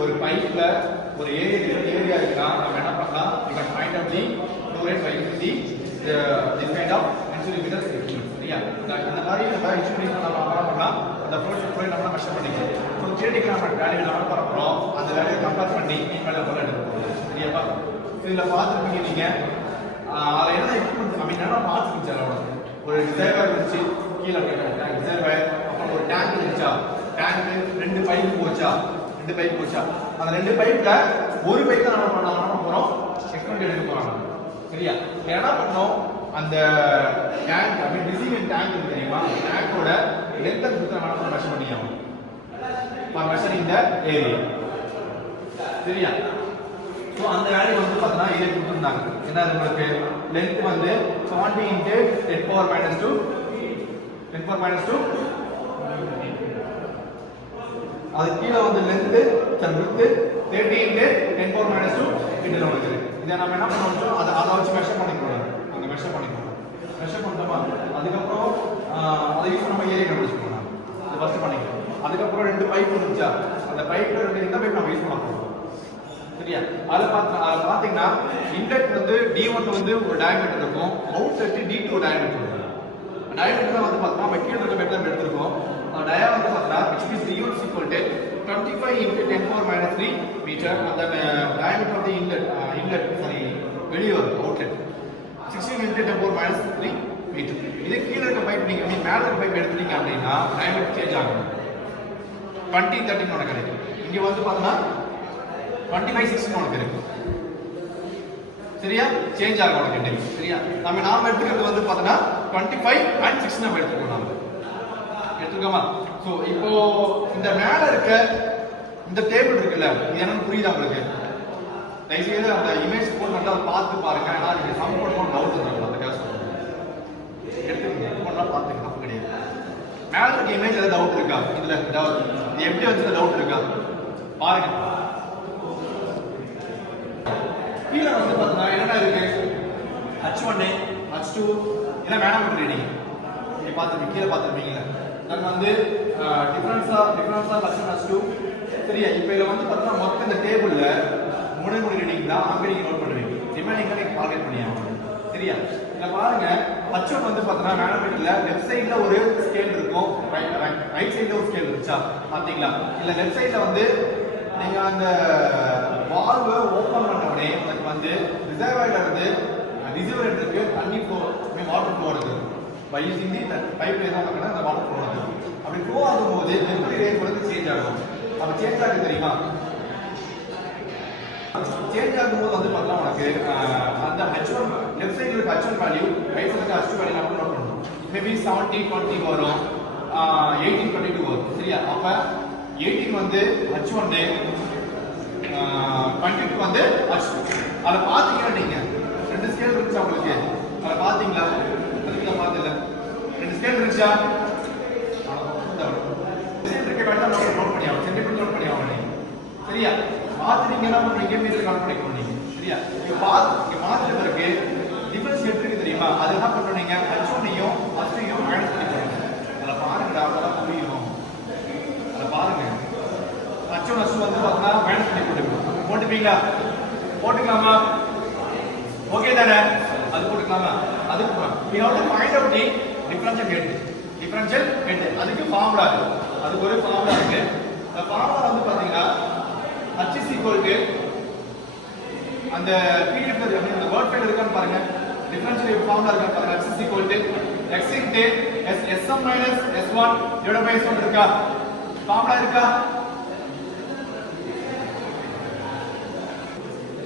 ஒரு பைப்ல ஒரு ஏரியா இருக்குன்னா நம்ம என்ன பண்ணலாம் we can find out the flow rate by using this kind of instrument equipment சரியா அந்த மாதிரி நம்ம இன்ஸ்ட்ருமெண்ட் பண்ணலாம் அந்த flow rate நம்ம மெஷர் பண்ணிக்கலாம் ஸோ தியரிட்டிக்கலா நம்ம வேல்யூ நம்ம பார்க்குறோம் அந்த வேல்யூ கம்பேர் பண்ணி மேலே போல எடுக்கணும் சரியாப்பா இதில் பார்த்துருப்பீங்க நீங்க அதில் என்ன எக்யூப்மெண்ட் ஐ மீன் என்ன பார்த்துருந்துச்சு அதோட ஒரு ரிசர்வர் வச்சு கீழே ரிசர்வர் அப்புறம் ஒரு டேங்க் இருந்துச்சா டேங்க் ரெண்டு பைப் போச்சா அந்த ரெண்டு பைப்ல ஒரு பைப் தான் நம்ம பண்ண போறோம் எக்ஸ்பெரிமெண்ட் எடுக்க போறோம் சரியா என்ன பண்ணோம் அந்த tank I mean receiving tank இருக்கு தெரியுமா டேங்கோட லென்த் கொடுத்து நம்ம மெஷர் பண்ணியாகும் ஃபார் மெஷரிங் த ஏரியா சரியா ஸோ அந்த வேல்யூ வந்து பார்த்தீங்கன்னா இதை கொடுத்துருந்தாங்க என்ன உங்களுக்கு லென்த் வந்து 70 into 10 power minus 2 அது கீழே வந்து length with 30 into 10 power minus 2 கிட்ட இருக்குது இதை நம்ம என்ன பண்ணுவோம் அதை வச்சு மெஷர் பண்ணிக்கலாம் அங்க மெஷர் பண்ணிட்டோமா அதுக்கப்புறம் அதை யூஸ் நம்ம ஏரியா கண்டுபிடிச்சுக்கணும் அதை ஃபர்ஸ்ட் பண்ணிக்கலாம் அதுக்கப்புறம் ரெண்டு பைப் இருந்துச்சா அந்த பைப்ல ரெண்டு இந்த பைப் நம்ம யூஸ் பண்ண போறோம் சரியா அதில் பார்த்தீங்கன்னா இன்லெட் வந்து D1 வந்து ஒரு டயமீட்டர் இருக்கும் அவுட்லெட் D2 டயமீட்டர் இருக்கும் டயமீட்டர் வந்து பார்த்தா நம்ம கீழே இருக்க மெட்டர் எடுத்துருக்கோம் டயா வந்து பார்த்தா which is D1 is equal to 25 into 10 power minus 3 meter and the diameter of the inlet sorry வெளியே வரும் outlet 16 into 10 power minus 3 meter இது கீழே இருக்க பைப் நீங்க மேல இருக்க பைப் எடுத்துட்டீங்க அப்படின்னா டயமீட்டர் சேஞ்ச் ஆகும் 20 30 உனக்கு கிடைக்கும் இங்க வந்து பார்த்தா 25 16 உனக்கு இருக்கு சரியா சேஞ்ச் ஆகும் உனக்கு டைம் சரியா நாம எடுத்துக்கிறது வந்து பார்த்தா 25 and 16 நம்ம எடுத்துக்கணும் நாம எடுத்துக்கோமா சோ இப்போ இந்த மேல இருக்க இந்த டேபிள் இருக்குல்ல இது என்னன்னு புரியுதா உங்களுக்கு தயவுசெய்து அந்த இமேஜ் போட்டு நல்லா பார்த்து பாருங்க ஏன்னா நீங்க சம் போடணும் டவுட் வந்துடும் அந்த கேஸ் எடுத்துக்கங்க போனா பார்த்துங்க தப்பு கிடையாது மேல இருக்க இமேஜ் ஏதாவது டவுட் இருக்கா இதுல இது எப்படி வந்து டவுட் இருக்கா பாருங்க கீழே வந்து பார்த்தா என்னென்ன இருக்கு H1 H2 எல்லாம் மேனோமீட்டர் ரீடிங் நீங்க பார்த்துருப்பீங்க கீழே பார்த்துருப்பீங்களா நம்ம வந்து டிஃபரன்ஸ் ஆஃப் H1 H2 சரியா இப்போ இதில் வந்து பார்த்தா மொத்தம் இந்த டேபிள்ல மூணு ரீடிங் தான் அங்கே நீங்க நோட் பண்ணுவீங்க ரிமைனிங் நீங்க கால்குலேட் பண்ணியாகணும் சரியா இதை பாருங்க H1 வந்து பார்த்தா மேனோமீட்டர்ல லெஃப்ட் சைடுல ஒரு ஸ்கேல் இருக்கும் ரைட் சைடுல ஒரு ஸ்கேல் இருந்துச்சா பார்த்தீங்களா இல்ல லெஃப்ட் சைடுல வந்து நீங்க அந்த வால்வை ஓபன் பண்ண உடனே உங்களுக்கு வந்து ரிசர்வாயர்ல இருந்து ரிசர்வாயருக்கு தண்ணி வாட்டர் ஃப்ளோ வருது பை யூசிங் தி பைப் என்ன பண்ணா அந்த வாட்டர் ஃப்ளோ வருது அப்படி ஃப்ளோ ஆகும்போது டெம்பரேச்சர் ரேஞ்ச் வந்து சேஞ்ச் ஆகும் அப்ப சேஞ்ச் ஆகுது தெரியுமா சேஞ்ச் ஆகும்போது வந்து பார்த்தா உனக்கு அந்த H1 லெஃப்ட் சைடுல இருக்க H1 வேல்யூ ரைட் சைடுல H2 வேல்யூ நம்ம நோட் பண்ணணும் மேபி 70 20 வரும் 18 22 வரும் சரியா அப்ப 18 வந்து H1 22 வந்து H2 அத பாத்தீங்கன்னா நீங்க ரெண்டு ஸ்கேல் இருந்துச்சு உங்களுக்கு அத பாத்தீங்களா அதுக்கு பாத்தீங்க ரெண்டு ஸ்கேல் இருந்துச்சா சென்டருக்கு வேணா நோட் பண்ணி ஆகும் சென்டருக்கு நோட் பண்ணி ஆகும் நீங்க சரியா பாத்தீங்கன்னா நீங்க மீட்டர் நோட் பண்ணிக்கணும் நீங்க சரியா இங்க மாத்திர பிறகு டிஃபரன்ஸ் இருக்கு தெரியுமா அது என்ன பண்றீங்க H1யும் H2யும் மைனஸ் பண்ணிக்கணும் அத பாருங்கடா அதெல்லாம் புரியும் அத பாருங்க H1 H2 வந்து பார்த்தா மைனஸ் பண்ணி போட்டுப்பீங்களா போட்டுக்கலாமா ஓகே தானே அது போட்டுக்கலாமா அதுக்கு we have to find out the differential head அதுக்கு ஃபார்முலா இருக்கு அதுக்கு ஒரு ஃபார்முலா இருக்கு அந்த ஃபார்முலா வந்து பாத்தீங்கன்னா H is equal to அந்த PDF ல அந்த வேர்ட் ஃபைல் இருக்கான்னு பாருங்க டிஃபரன்ஷியல் ஃபார்முலா இருக்கான்னு பாருங்க H is equal to x into sm minus s1 divided by s1 இருக்கா ஃபார்முலா இருக்கா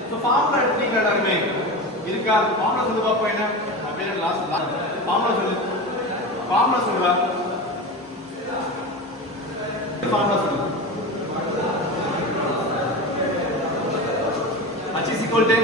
சோ ஃபார்முலா எடுத்தீங்க எல்லாரும் இருக்கா ஃபார்முலா சொல்லு பாப்போம் என்ன அப்படியே லாஸ்ட் ஃபார்முலா சொல்லுடா ஃபார்முலா சொல்லு H is equal to